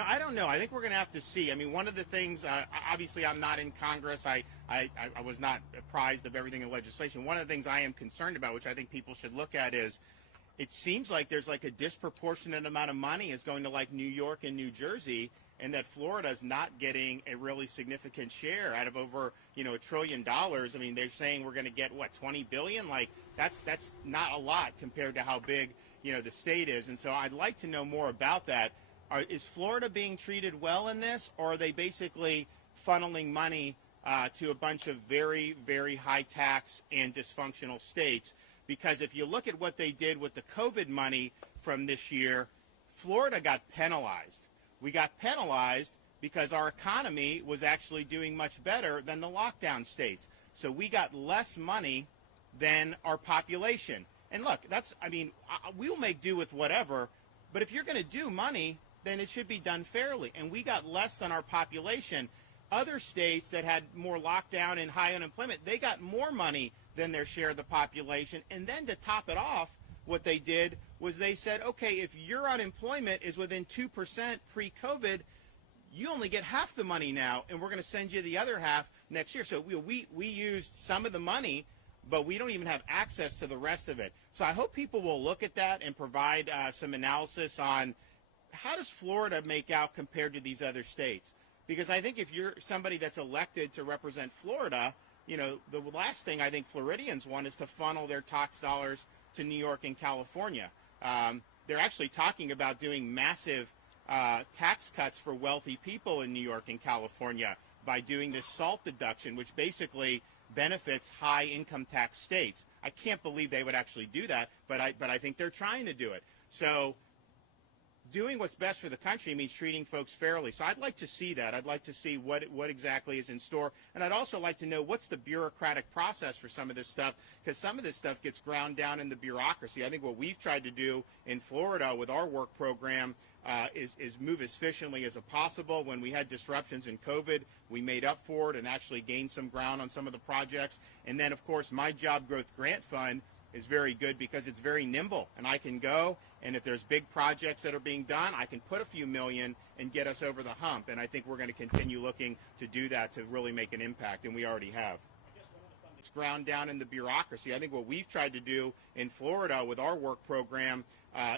I don't know. I think we're going to have to see. I mean, one of the things, obviously, I'm not in Congress. I was not apprised of everything in legislation. One of the things I am concerned about, which I think people should look at, is it seems like there's like a disproportionate amount of money is going to like New York and New Jersey, and that Florida is not getting a really significant share out of over, $1 trillion. I mean, they're saying we're going to get, what, 20 billion? Like, that's not a lot compared to how big, the state is. And so I'd like to know more about that. Is Florida being treated well in this, or are they basically funneling money to a bunch of very, very high tax and dysfunctional states? Because if you look at what they did with the COVID money from this year, Florida got penalized. We got penalized because our economy was actually doing much better than the lockdown states. So we got less money than our population. And look, we'll make do with whatever, but if you're going to do money, then it should be done fairly. And we got less than our population. Other states that had more lockdown and high unemployment, they got more money than their share of the population. And then to top it off, what they did was they said, okay, if your unemployment is within 2% pre-COVID, you only get half the money now, and we're going to send you the other half next year. So we used some of the money, but we don't even have access to the rest of it. So I hope people will look at that and provide some analysis on how does Florida make out compared to these other states? Because I think if you're somebody that's elected to represent Florida, the last thing I think Floridians want is to funnel their tax dollars to New York and California. They're actually talking about doing massive tax cuts for wealthy people in New York and California by doing this SALT deduction, which basically benefits high income tax states. I can't believe they would actually do that, but I think they're trying to do it. So doing what's best for the country means treating folks fairly. So I'd like to see that. I'd like to see what exactly is in store. And I'd also like to know what's the bureaucratic process for some of this stuff, because some of this stuff gets ground down in the bureaucracy. I think what we've tried to do in Florida with our work program is move as efficiently as possible. When we had disruptions in COVID, we made up for it and actually gained some ground on some of the projects. And then, of course, my Job Growth Grant Fund is very good because it's very nimble, and I can go, and if there's big projects that are being done, I can put a few million and get us over the hump. And I think we're going to continue looking to do that to really make an impact, and we already have. It's ground down in the bureaucracy. I think what we've tried to do in Florida with our work program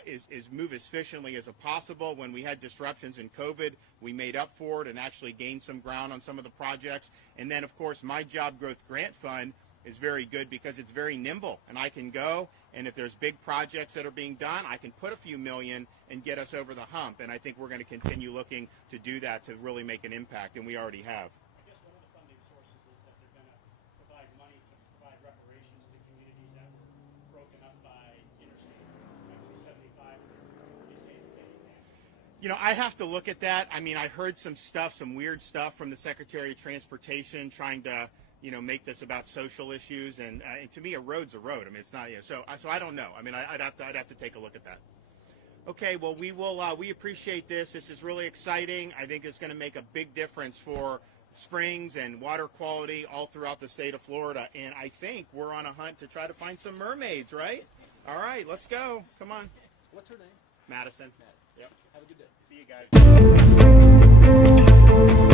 is move as efficiently as possible. When we had disruptions in COVID, we made up for it and actually gained some ground on some of the projects. And then, of course, my Job Growth Grant Fund is very good because it's very nimble, and I can go, and if there's big projects that are being done, I can put a few million and get us over the hump. And I think we're going to continue looking to do that to really make an impact, and we already have. I guess one of the funding sources is that they're going to provide money to provide reparations to communities that were broken up by Interstate 275. I have to look at that. I mean, I heard some weird stuff from the Secretary of Transportation trying to make this about social issues, and to me, a road's a road. I mean, it's not. So I don't know. I mean, I'd have to take a look at that. Okay, well, we appreciate this. This is really exciting. I think it's going to make a big difference for springs and water quality all throughout the state of Florida. And I think we're on a hunt to try to find some mermaids, right? All right, let's go. Come on. What's her name? Madison. Yep. Have a good day. See you guys.